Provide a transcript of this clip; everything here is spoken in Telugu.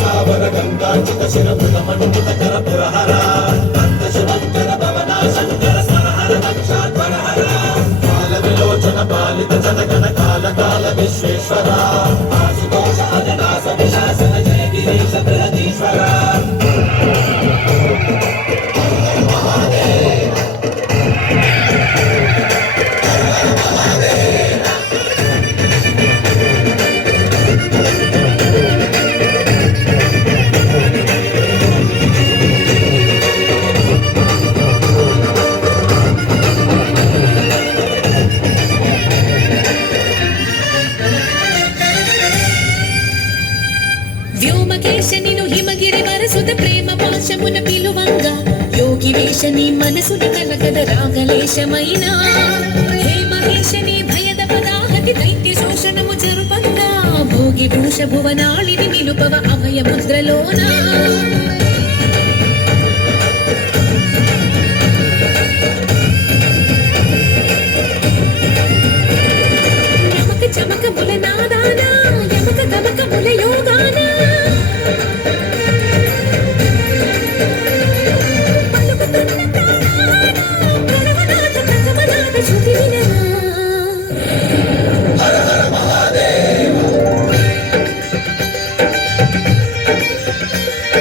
సావర గంగాచిత శిరమృత మండిత కర పురహర నంద శివంకర భవన శంకర స్మరహర దక్షాధ్వరహర కాల విలోచన పాలిత జనగణ కాల కాల విశ్వేశ్వర ఆశుతోష అజనాస విశాసన జయ గిరీశ బృహదీశ్వర వ్యోమకేశనిను హిమగిరి వరసుత ప్రేమ పాశమున పిలువంగా యోగి వేషని మనసున కలగద రాగలేశమైన హే మహేశని భయద పదాహతి దైత్య శోషణము జరుపంగా భోగి భూష భువనాళిని నిలుపవ అభయ ముద్రలోనా